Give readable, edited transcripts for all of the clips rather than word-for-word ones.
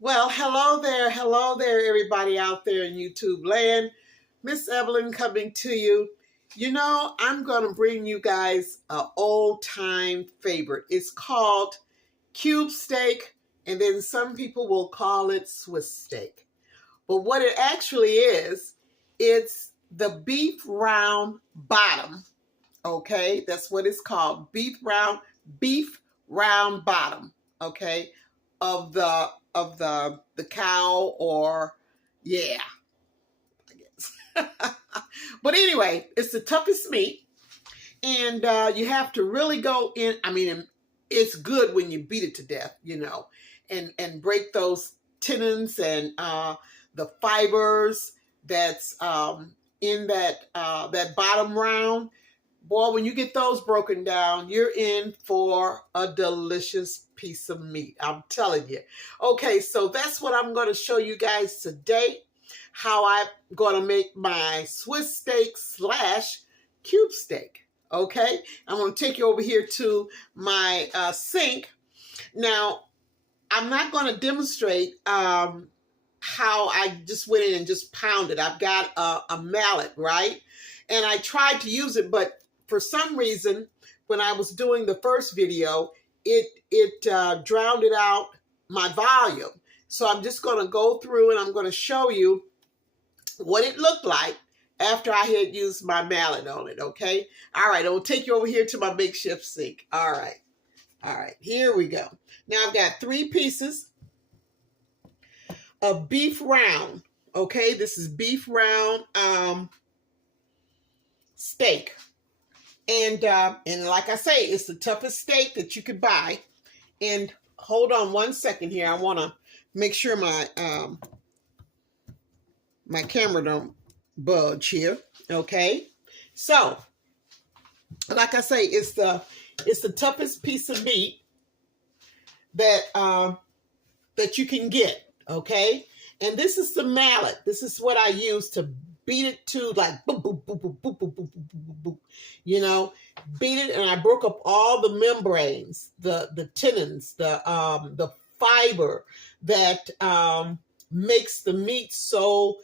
Well, hello there, everybody out there in YouTube land. Miss Evelyn coming to you. I'm going to bring you guys an old time favorite. It's called cube steak, and then some people will call it Swiss steak. But what it actually is, it's the beef round bottom. Okay, that's what it's called. Beef round bottom. Okay, of the cow, or yeah, I guess. But anyway, it's the toughest meat, and you have to really go in. I mean, it's good when you beat it to death, and break those tendons and the fibers that's in that bottom round. Boy, when you get those broken down, you're in for a delicious piece of meat. I'm telling you. Okay, so that's what I'm going to show you guys today. How I'm going to make my Swiss steak / cube steak. Okay, I'm going to take you over here to my sink. Now, I'm not going to demonstrate how I just went in and just pounded. I've got a mallet, right? And I tried to use it, but for some reason, when I was doing the first video, it drowned out my volume. So I'm just going to go through and I'm going to show you what it looked like after I had used my mallet on it, okay? All right, I'll take you over here to my makeshift sink. All right, here we go. Now I've got 3 pieces of beef round, okay? This is beef round steak. And like I say, it's the toughest steak that you could buy. And hold on one second here. I want to make sure my my camera don't budge here. Okay. So, like I say, it's the toughest piece of meat that that you can get. Okay. And this is the mallet. This is what I use to beat it to, like boop, boop, boop, boop, boop, boop, boop, boop, boop, beat it, and I broke up all the membranes, the tendons, the fiber that makes the meat so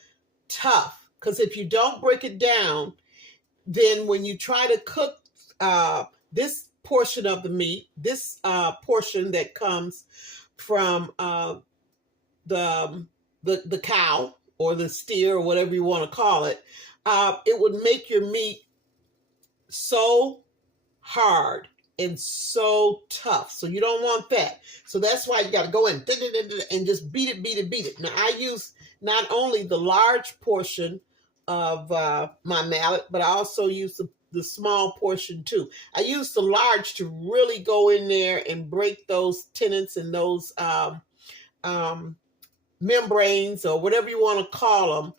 tough. Because if you don't break it down, then when you try to cook this portion of the meat, this portion that comes from the cow or the steer, or whatever you want to call it, it would make your meat so hard and so tough. So you don't want that. So that's why you got to go in and just beat it. Now I use not only the large portion of my mallet, but I also use the small portion too. I use the large to really go in there and break those tendons and those membranes, or whatever you want to call them,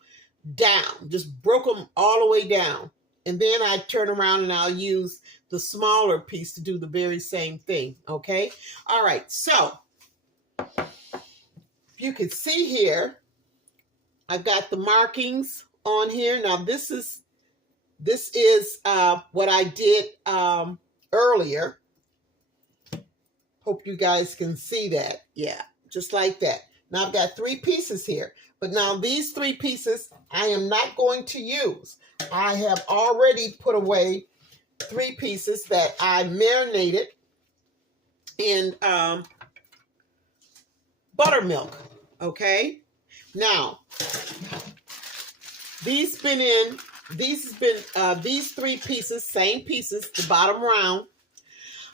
down. Just broke them all the way down. And then I turn around and I'll use the smaller piece to do the very same thing. Okay. All right. So you can see here, I've got the markings on here. Now this is what I did earlier. Hope you guys can see that. Yeah, just like that. Now I've got 3 pieces here, but now these 3 pieces I am not going to use. I have already put away 3 pieces that I marinated in buttermilk. Okay. Now these 3 pieces, same pieces, the bottom round,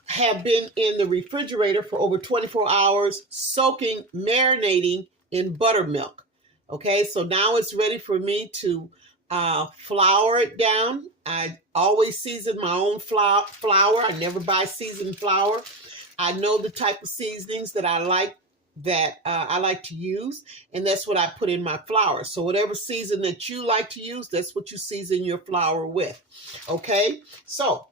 have been in the refrigerator for over 24 hours, soaking, marinating in buttermilk. Okay, so now it's ready for me to flour it down. I always season my own flour. I never buy seasoned flour. I know the type of seasonings that I like to use, and that's what I put in my flour. So whatever season that you like to use, that's what you season your flour with. Okay, so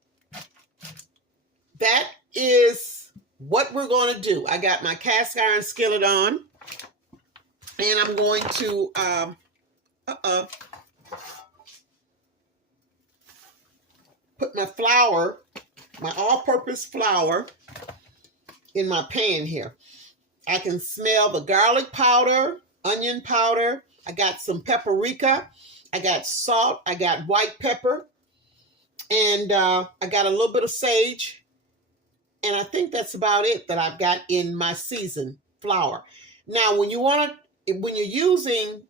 that is what we're going to do. I got my cast iron skillet on, and I'm going to put my flour, my all-purpose flour, in my pan here. I can smell the garlic powder, onion powder. I got some paprika. I got salt. I got white pepper. And I got a little bit of sage. And I think that's about it that I've got in my seasoned flour. Now, when you're using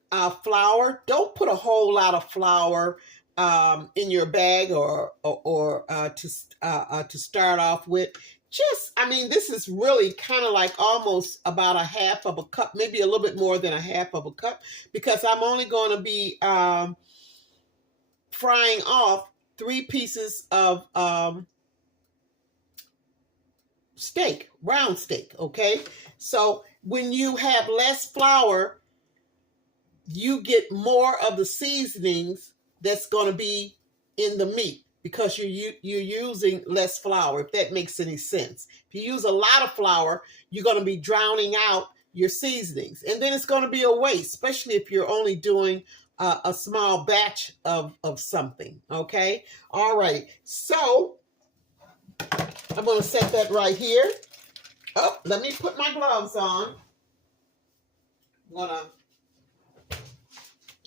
flour, don't put a whole lot of flour in your bag or to start off with. This is really kind of like almost about a half of a cup, maybe a little bit more than a half of a cup, because I'm only going to be frying off 3 pieces of steak, round steak, okay? So when you have less flour, you get more of the seasonings that's going to be in the meat because you're using less flour, if that makes any sense. If you use a lot of flour, you're going to be drowning out your seasonings. And then it's going to be a waste, especially if you're only doing a small batch of something, okay? All right, so I'm going to set that right here. Oh, let me put my gloves on. I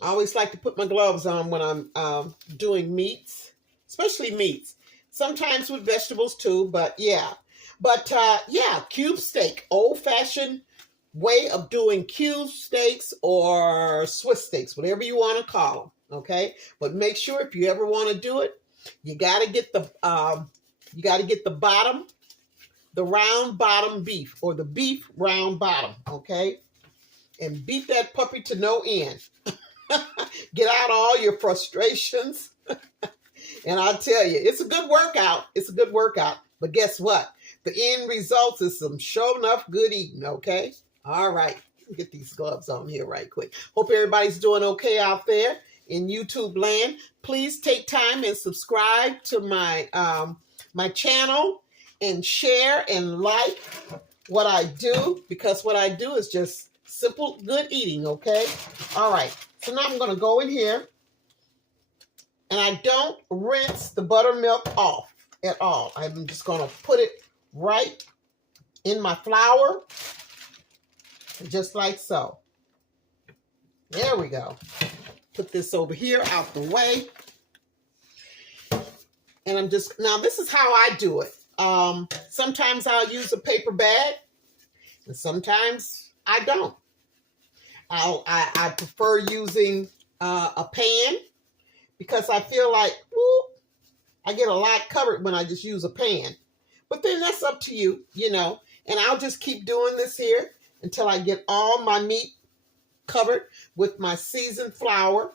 always like to put my gloves on when I'm doing meats, especially meats. Sometimes with vegetables too, but yeah. But yeah, cube steak, old-fashioned way of doing cube steaks or Swiss steaks, whatever you want to call them, okay? But make sure if you ever want to do it, you got to get the bottom, the round bottom beef, or the beef round bottom, okay? And beat that puppy to no end. Get out all your frustrations. And I'll tell you, it's a good workout. It's a good workout. But guess what? The end result is some sure enough good eating, okay? All right. Get these gloves on here right quick. Hope everybody's doing okay out there in YouTube land. Please take time and subscribe to my my channel and share and like what I do, because what I do is just simple good eating, okay? All right. So now I'm going to go in here, and I don't rinse the buttermilk off at all. I'm just going to put it right in my flour, just like so. There we go. Put this over here out the way. And now this is how I do it. Sometimes I'll use a paper bag, and sometimes I don't. I prefer using a pan, because I feel like I get a lot covered when I just use a pan. But then that's up to you, you know. And I'll just keep doing this here until I get all my meat covered with my seasoned flour.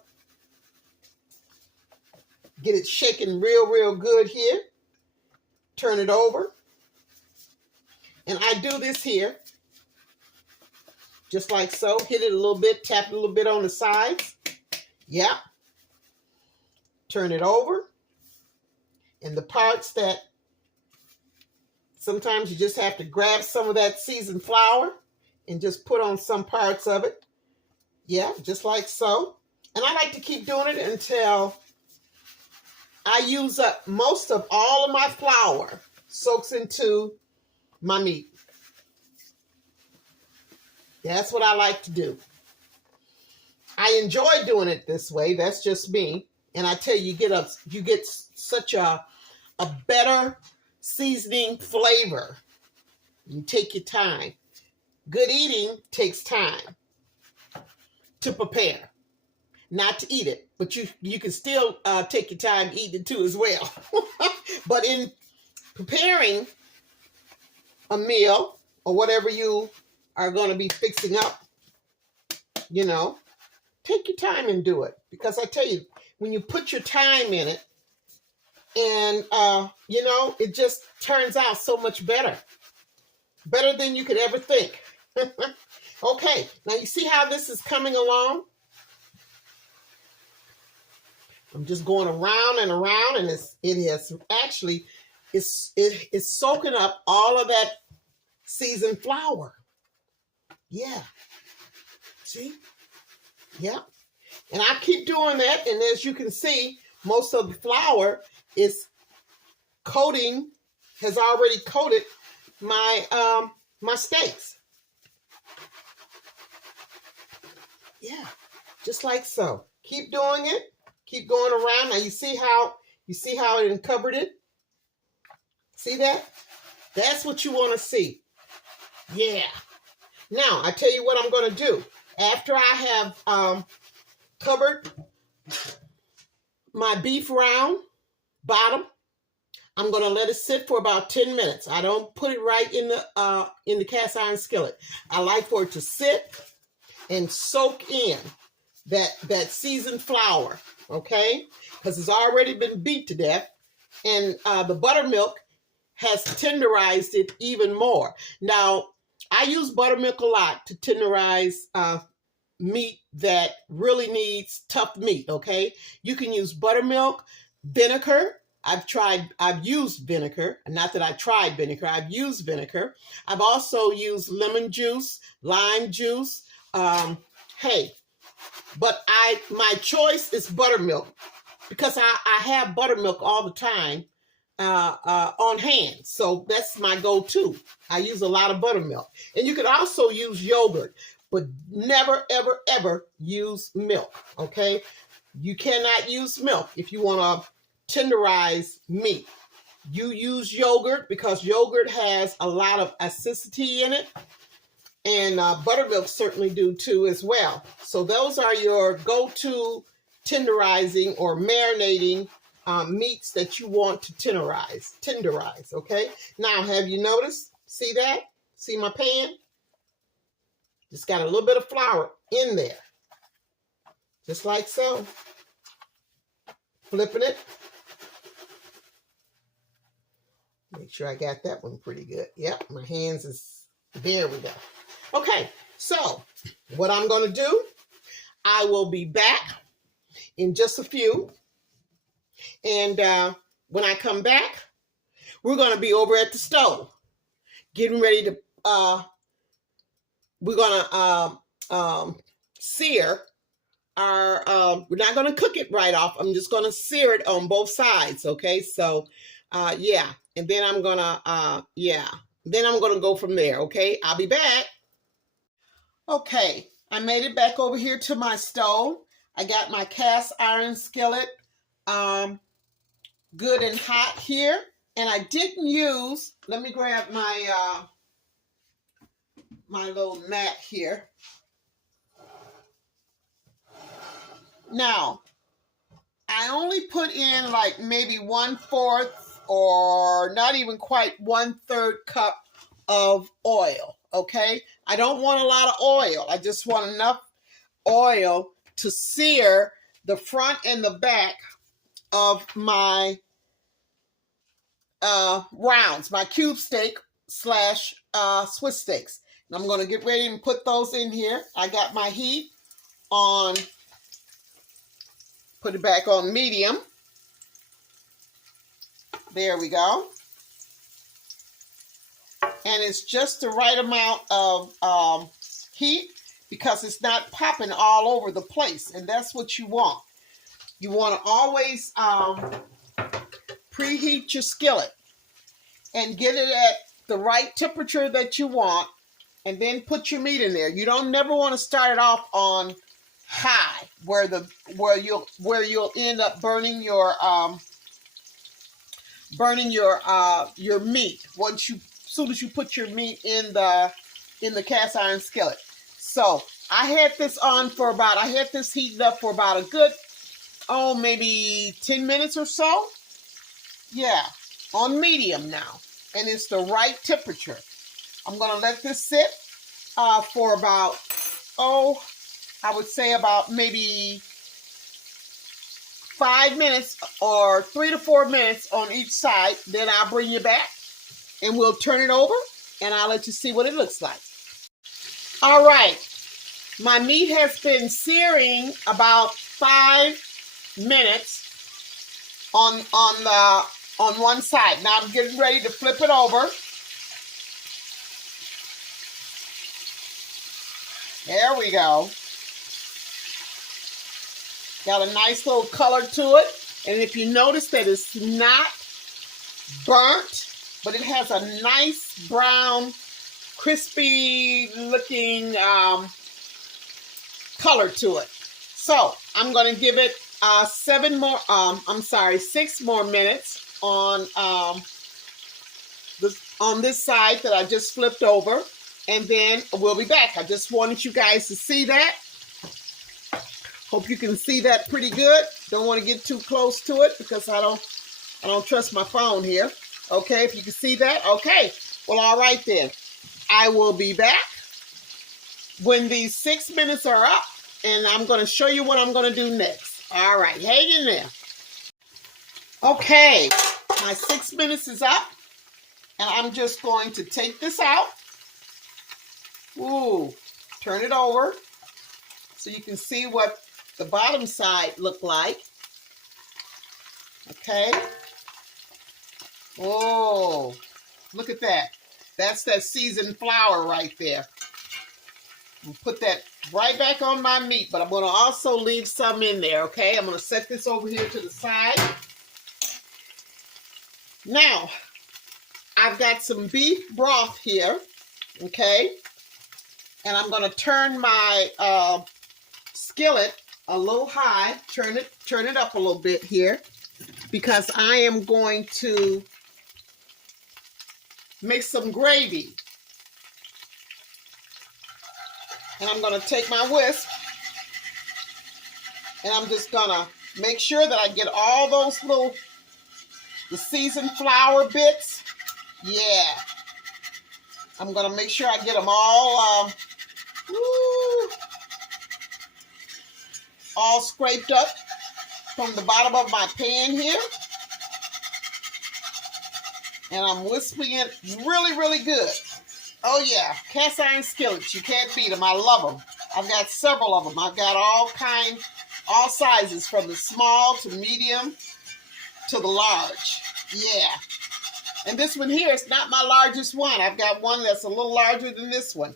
Get it shaken real, real good here. Turn it over. And I do this here, just like so. Hit it a little bit, tap it a little bit on the sides. Yep. Turn it over. And the parts that sometimes you just have to grab some of that seasoned flour and just put on some parts of it. Yeah, just like so. And I like to keep doing it until I use up most of all of my flour, soaks into my meat. That's what I like to do. I enjoy doing it this way. That's just me. And I tell you, you get such a better seasoning flavor. You take your time. Good eating takes time to prepare. Not to eat it, but you can still take your time eating it too as well. But in preparing a meal or whatever you are going to be fixing up, you know, take your time and do it. Because I tell you, when you put your time in it, and, you know, it just turns out so much better. Better than you could ever think. Okay, now you see how this is coming along? I'm just going around and around, and it's soaking up all of that seasoned flour. Yeah. See? Yeah. And I keep doing that, and as you can see, most of the flour is has already coated my my steaks. Yeah, just like so. Keep doing it. Keep going around. Now you see how it uncovered it? See that? That's what you want to see. Yeah. Now, I tell you what I'm going to do. After I have covered my beef round bottom, I'm going to let it sit for about 10 minutes. I don't put it right in the cast iron skillet. I like for it to sit and soak in that seasoned flour, okay? Because it's already been beat to death, and the buttermilk has tenderized it even more. Now, I use buttermilk a lot to tenderize meat that really needs tough meat, okay? You can use buttermilk, vinegar. I've used vinegar. Not that I tried vinegar, I've used vinegar. I've also used lemon juice, lime juice. Hey, but my choice is buttermilk because I have buttermilk all the time on hand. So that's my go-to. I use a lot of buttermilk. And you can also use yogurt, but never, ever, ever use milk, okay? You cannot use milk if you want to tenderize meat. You use yogurt because yogurt has a lot of acidity in it, and buttermilk certainly do too as well. So those are your go-to tenderizing or marinating meats that you want to tenderize, okay? Now, have you noticed? See that? See my pan? Just got a little bit of flour in there. Just like so. Flipping it. Make sure I got that one pretty good. Yep, my hands is, there we go. Okay, so what I'm going to do, I will be back in just a few. And when I come back, we're going to be over at the stove, getting ready to, we're going to sear our, we're not going to cook it right off. I'm just going to sear it on both sides. Okay. So, yeah. And then I'm going to, then I'm going to go from there. Okay. I'll be back. Okay. I made it back over here to my stove. I got my cast iron skillet, good and hot here. And I didn't use, let me grab my, my little mat here. Now, I only put in like maybe 1/4 or not even quite 1/3 cup of oil, okay? I don't want a lot of oil. I just want enough oil to sear the front and the back of my rounds, my cube steak / Swiss steaks. And I'm going to get ready and put those in here. I got my heat on, put it back on medium. There we go. And it's just the right amount of heat because it's not popping all over the place. And that's what you want. You want to always preheat your skillet and get it at the right temperature that you want, and then put your meat in there. You don't never want to start it off on high where you'll end up burning your meat once you, as soon as you put your meat in the cast iron skillet. So I had this heated up for about a good, maybe 10 minutes or so. Yeah, on medium now. And it's the right temperature. I'm going to let this sit for about, I would say about maybe 5 minutes or 3 to 4 minutes on each side. Then I'll bring you back and we'll turn it over and I'll let you see what it looks like. All right. My meat has been searing about 5 minutes on one side. Now I'm getting ready to flip it over. There we go. Got a nice little color to it. And if you notice that it's not burnt, but it has a nice brown, crispy looking color to it. So I'm going to give it 6 more minutes on this side that I just flipped over, and then we'll be back. I just wanted you guys to see that. Hope you can see that pretty good. Don't want to get too close to it because I don't trust my phone here. Okay, if you can see that. Okay, well, all right then. I will be back when these 6 minutes are up, and I'm going to show you what I'm going to do next. All right, hang in there. Okay, my 6 minutes is up, and I'm just going to take this out. Ooh, turn it over so you can see what the bottom side looked like. Okay. Oh, look at that. That's that seasoned flour right there. I'll put that right back on my meat, but I'm going to also leave some in there, okay? I'm going to set this over here to the side. Now, I've got some beef broth here, okay? And I'm going to turn my skillet a little high, turn it up a little bit here, because I am going to make some gravy. And I'm going to take my whisk, and I'm just going to make sure that I get all those the seasoned flour bits. Yeah. I'm going to make sure I get them all scraped up from the bottom of my pan here. And I'm whisking it really, really good. Oh yeah, cast iron skillets, you can't beat them. I love them. I've got several of them. I've got all sizes, from the small to medium to the large. Yeah. And this one here is not my largest one. I've got one that's a little larger than this one.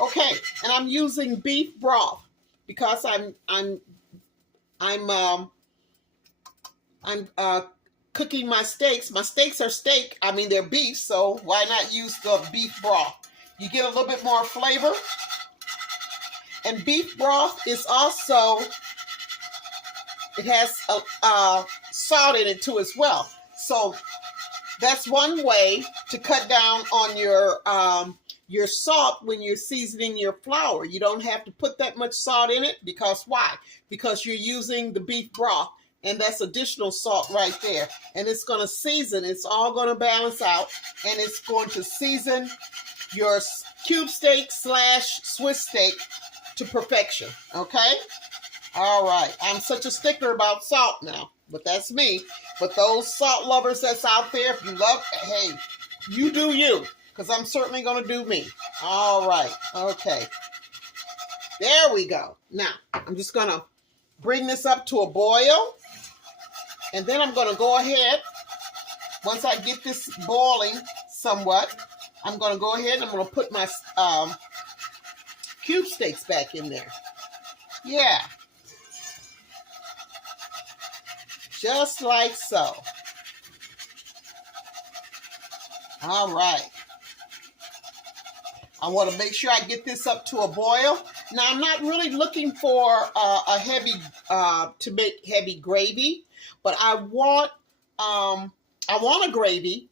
Okay, and I'm using beef broth because I'm cooking my steaks. My steaks are steak. I mean, they're beef, so why not use the beef broth? You get a little bit more flavor. And beef broth is also, it has salt in it too as well. So that's one way to cut down on your salt when you're seasoning your flour. You don't have to put that much salt in it, because why? Because you're using the beef broth. And that's additional salt right there. And it's going to season. It's all going to balance out. And it's going to season your cube steak / Swiss steak to perfection. Okay? All right. I'm such a stickler about salt now. But that's me. But those salt lovers that's out there, if you love, hey, you do you. Because I'm certainly going to do me. All right. Okay. There we go. Now, I'm just going to bring this up to a boil. And then I'm going to go ahead, once I get this boiling somewhat, I'm going to go ahead and I'm going to put my cube steaks back in there. Yeah. Just like so. All right. I want to make sure I get this up to a boil. Now, I'm not really looking for a heavy, to make heavy gravy. But I want a gravy,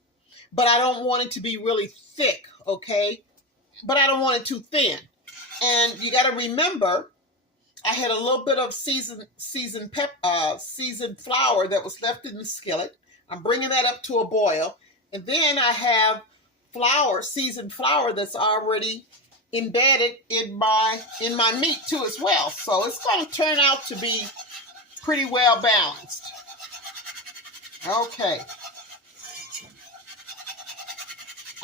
but I don't want it to be really thick, okay? But I don't want it too thin. And you got to remember, I had a little bit of seasoned flour that was left in the skillet. I'm bringing that up to a boil, and then I have seasoned flour that's already embedded in my meat too as well. So it's going to turn out to be pretty well balanced. Okay.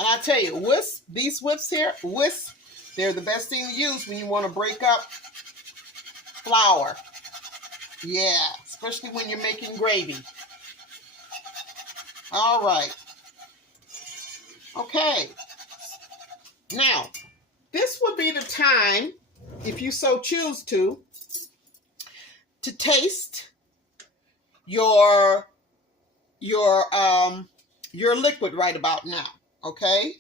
And I tell you, these whips here, they're the best thing to use when you want to break up flour. Yeah, especially when you're making gravy. All right. Okay. Now, this would be the time, if you so choose to taste your liquid right about now, okay?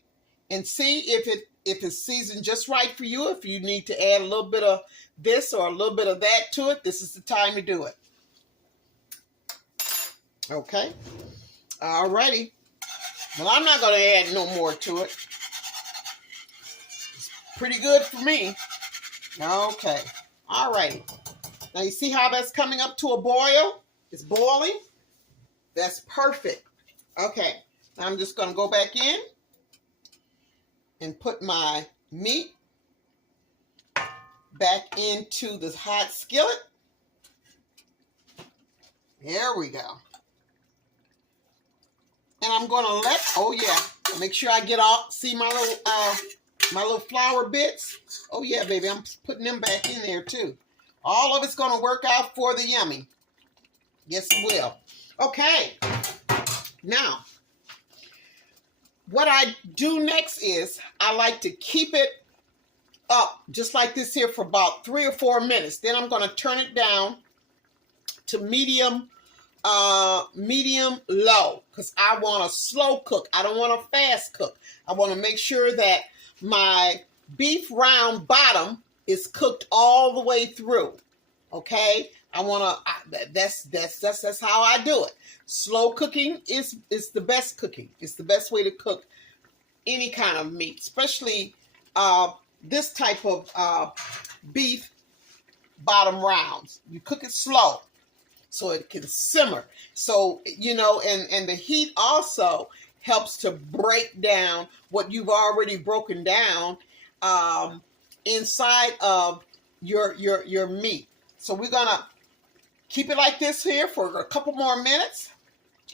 And see if if it's seasoned just right for you, if you need to add a little bit of this or a little bit of that to it, this is the time to do it. Okay. Alrighty. Well, I'm not going to add no more to it. It's pretty good for me. Okay. Alrighty. Now you see how that's coming up to a boil? It's boiling. That's perfect. Okay. Now I'm just going to go back in and put my meat back into the hot skillet. There we go. And I'm going to oh yeah, make sure I get all, see my little flour bits. Oh yeah, baby, I'm putting them back in there too. All of it's going to work out for the yummy. Yes, it will. Okay. Now, what I do next is I like to keep it up just like this here for about 3 or 4 minutes. Then I'm going to turn it down to medium low, because I want a slow cook. I don't want a fast cook. I want to make sure that my beef round bottom is cooked all the way through. Okay, I want to. That's how I do it. Slow cooking is the best cooking. It's the best way to cook any kind of meat, especially this type of beef bottom rounds. You cook it slow so it can simmer. So, you know, and the heat also helps to break down what you've already broken down inside of your meat. So we're gonna keep it like this here for a couple more minutes,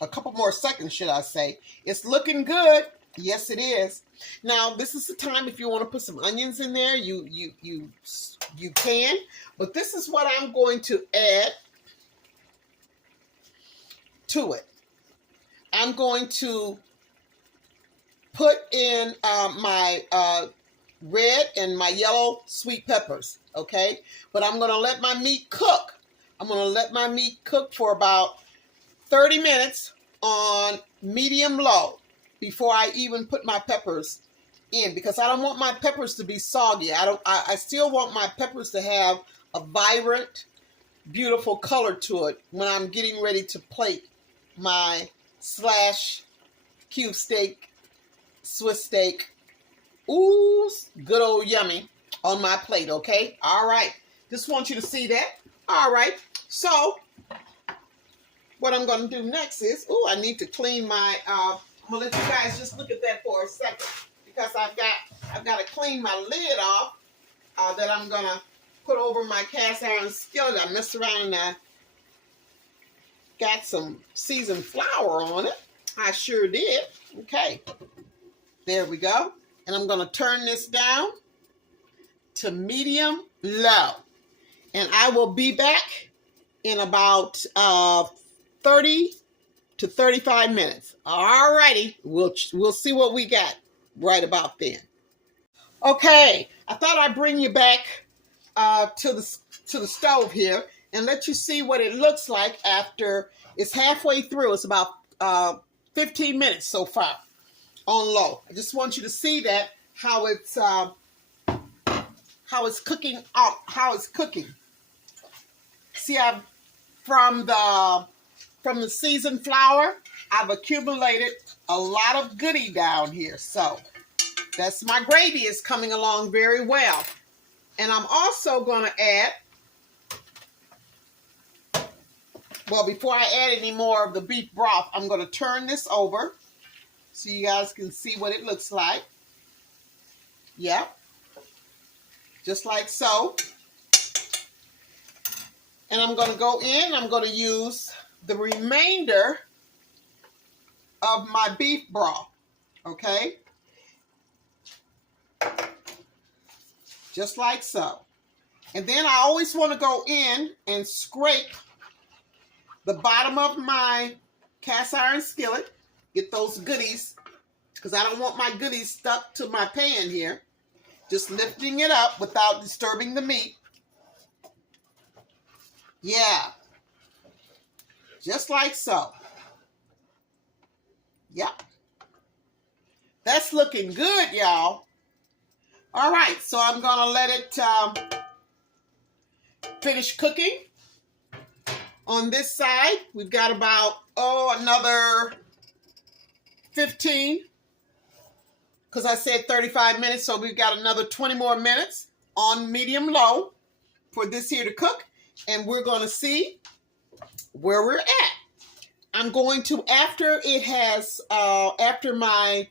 a couple more seconds, should I say. It's looking good. Yes, it is. Now, this is the time if you want to put some onions in there, you can. But this is what I'm going to add to it. I'm going to put in my red and my yellow sweet peppers, okay? But I'm going to let my meat cook. I'm going to let my meat cook for about 30 minutes on medium low before I even put my peppers in, because I don't want my peppers to be soggy. I still want my peppers to have a vibrant, beautiful color to it when I'm getting ready to plate my slash cube steak, Swiss steak. Ooh, good old yummy on my plate, okay? All right. Just want you to see that. All right. So, what I'm going to do next is, I need to clean my, I'm going to let you guys just look at that for a second, because I've got to clean my lid off that I'm going to put over my cast iron skillet. I messed around and I got some seasoned flour on it. I sure did. Okay. There we go. And I'm going to turn this down to medium low. And I will be back in about 30 to 35 minutes. All righty. We'll see what we got right about then. Okay. I thought I'd bring you back to the stove here and let you see what it looks like after it's halfway through. It's about 15 minutes so far on low. I just want you to see that how it's cooking out, how it's cooking. See, from the seasoned flour, I've accumulated a lot of goodie down here. So that's my gravy is coming along very well. And I'm also going to add, well, before I add any more of the beef broth, I'm going to turn this over so you guys can see what it looks like. Yep. Just like so. And I'm going to go in, I'm going to use the remainder of my beef broth. Okay? Just like so. And then I always want to go in and scrape the bottom of my cast iron skillet. Get those goodies, because I don't want my goodies stuck to my pan here. Just lifting it up without disturbing the meat. Yeah. Just like so. Yep. That's looking good, y'all. All right, so I'm gonna let it finish cooking. On this side, we've got about, another 15, because I said 35 minutes, so we've got another 20 more minutes on medium-low for this here to cook, and we're going to see where we're at. I'm going to, after it has, after my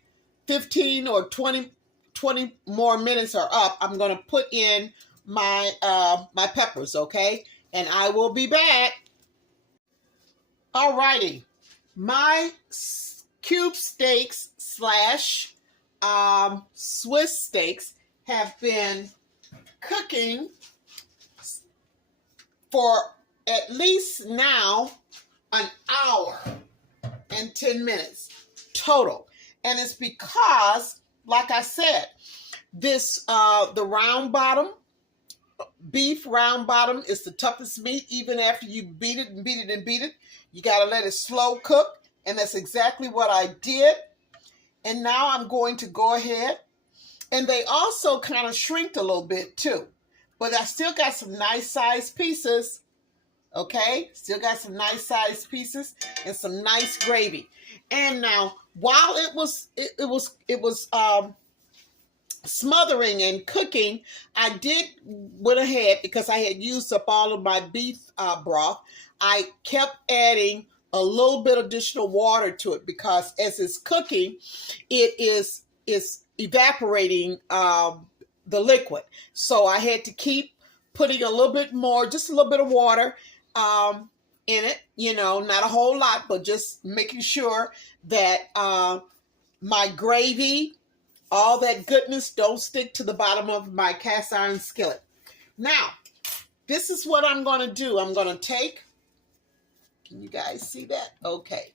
15 or 20 more minutes are up, I'm going to put in my my peppers, okay? And I will be back. All righty. My cube steaks slash Swiss steaks have been cooking for at least now an hour and 10 minutes total. And it's because, like I said, this the round bottom, beef round bottom is the toughest meat. Even after you beat it and beat it and beat it, you got to let it slow cook. And that's exactly what I did. And now I'm going to go ahead. And they also kind of shrinked a little bit too. But I still got some nice sized pieces. Okay, still got some nice sized pieces and some nice gravy. And now, while it was smothering and cooking, I went ahead, because I had used up all of my beef broth. I kept adding a little bit additional water to it, because as it's cooking, it is evaporating the liquid. So I had to keep putting a little bit more, just a little bit of water in it, not a whole lot, but just making sure that my gravy, all that goodness, don't stick to the bottom of my cast iron skillet. Now, this is what I'm going to do. I'm going to take, can you guys see that? Okay.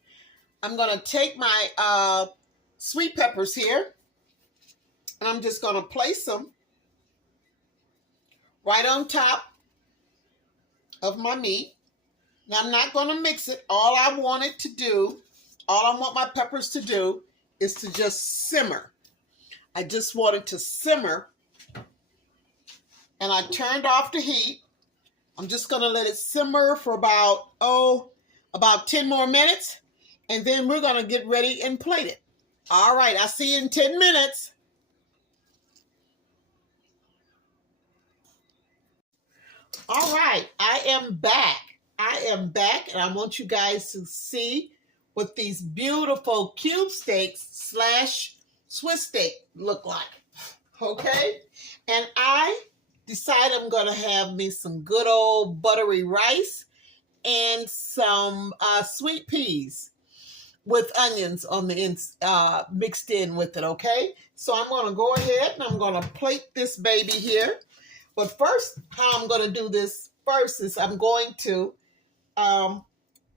I'm going to take my sweet peppers here, and I'm just going to place them right on top of my meat. Now, I'm not going to mix it. All I want my peppers to do is to just simmer. I just want it to simmer. And I turned off the heat. I'm just going to let it simmer for about 10 more minutes. And then we're going to get ready and plate it. All right, I'll see you in 10 minutes. All right, I am back. And I want you guys to see what these beautiful cube steaks slash Swiss steak look like. Okay? And I decided I'm going to have me some good old buttery rice and some sweet peas with onions on the mixed in with it, okay? So I'm going to go ahead and I'm going to plate this baby here. But first, how I'm going to do this first is I'm going to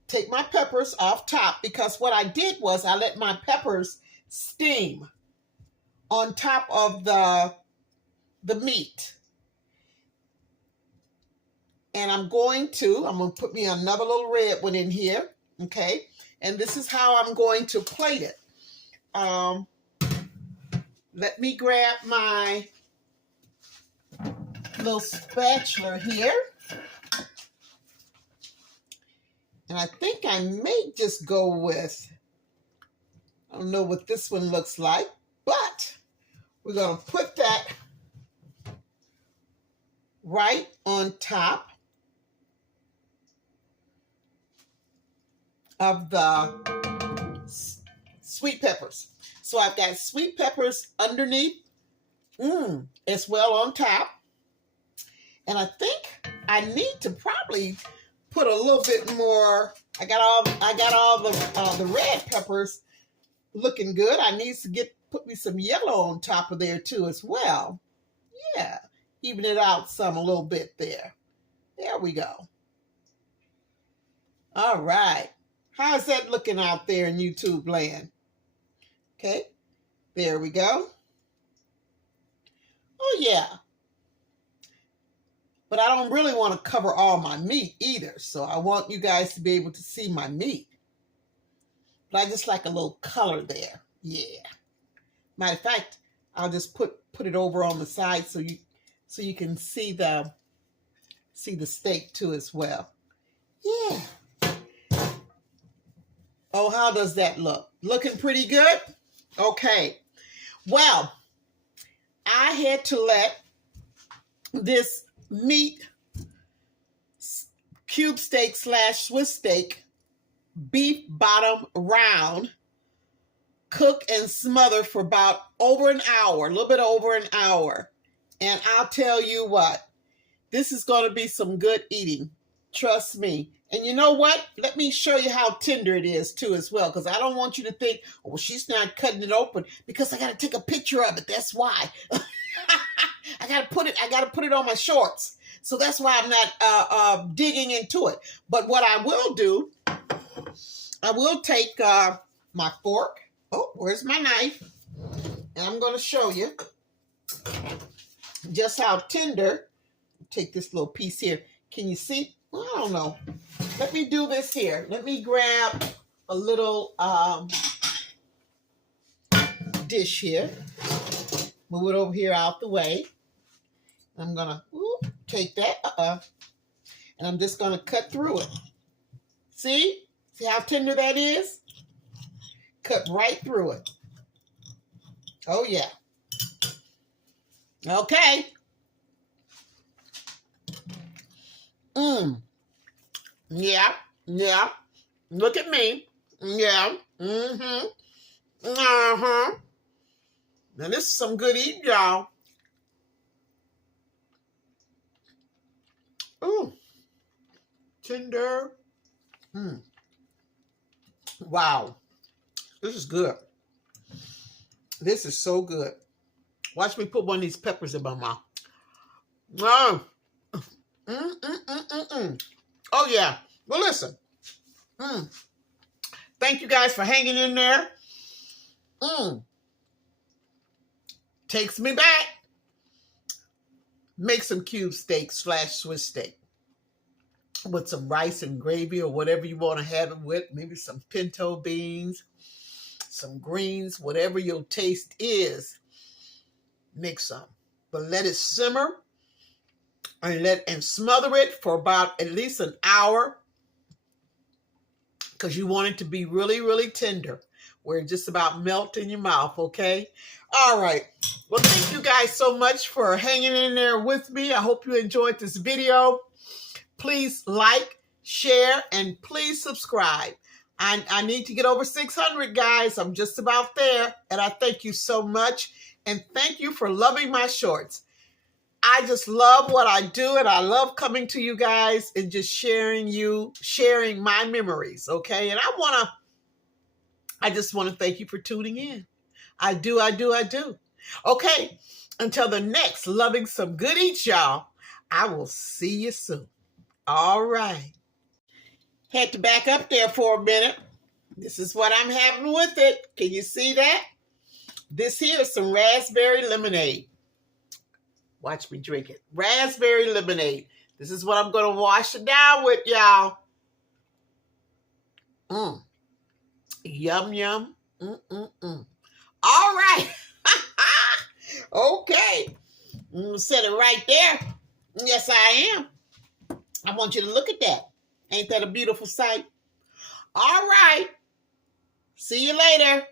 take my peppers off top, because what I did was I let my peppers steam on top of the meat. And I'm going to put me another little red one in here, okay? And this is how I'm going to plate it. Let me grab my little spatula here. And I think I may just go with, I don't know what this one looks like, but we're going to put that right on top of the sweet peppers. So I've got sweet peppers underneath, as well on top. And I think I need to probably put a little bit more. I got all the red peppers looking good. I need to put me some yellow on top of there too as well. Yeah, even it out some a little bit there. There we go. All right. How's that looking out there in YouTube land? Okay, there we go. Oh yeah. But I don't really want to cover all my meat either. So I want you guys to be able to see my meat. But I just like a little color there. Yeah. Matter of fact, I'll just put it over on the side so you can see the steak too as well. Yeah. Oh, how does that look? Looking pretty good? Okay. Well, I had to let this meat cube steak / Swiss steak beef bottom round cook and smother for about over an hour, a little bit over an hour. And I'll tell you what, this is going to be some good eating. Trust me. And you know what? Let me show you how tender it is too as well, because I don't want you to think, oh, well, she's not cutting it open, because I got to take a picture of it. That's why. I got to put it on my shorts. So that's why I'm not digging into it. But what I will do, I will take my fork. Oh, where's my knife? And I'm going to show you just how tender. Take this little piece here. Can you see? Well, I don't know. Let me do this here. Let me grab a little dish here. Move it over here out the way. I'm going to take that. And I'm just going to cut through it. See? See how tender that is? Cut right through it. Oh, yeah. Okay. Yeah. Yeah. Look at me. Yeah. Mm-hmm. Uh-huh. Now, this is some good eating, y'all. Ooh. Tender. Wow. This is good. This is so good. Watch me put one of these peppers in my mouth. Oh, yeah. Well, listen. Thank you guys for hanging in there. Takes me back. Make some cube steak / Swiss steak with some rice and gravy or whatever you want to have it with. Maybe some pinto beans, some greens, whatever your taste is. Mix some. But let it simmer and smother it for about at least an hour, because you want it to be really, really tender, where it just about melt in your mouth, okay? All right. Well, thank you guys so much for hanging in there with me. I hope you enjoyed this video. Please like, share, and please subscribe. I need to get over 600, guys. I'm just about there. And I thank you so much. And thank you for loving my shorts. I just love what I do, and I love coming to you guys and just sharing my memories, okay? And I just want to thank you for tuning in. I do. Okay, until the next Loving Some Good Eats, y'all, I will see you soon. All right. Had to back up there for a minute. This is what I'm having with it. Can you see that? This here is some raspberry lemonade. Watch me drink it. Raspberry lemonade. This is what I'm going to wash it down with, y'all. Yum, yum. All right. Okay. I'm going to set it right there. Yes, I am. I want you to look at that. Ain't that a beautiful sight? All right. See you later.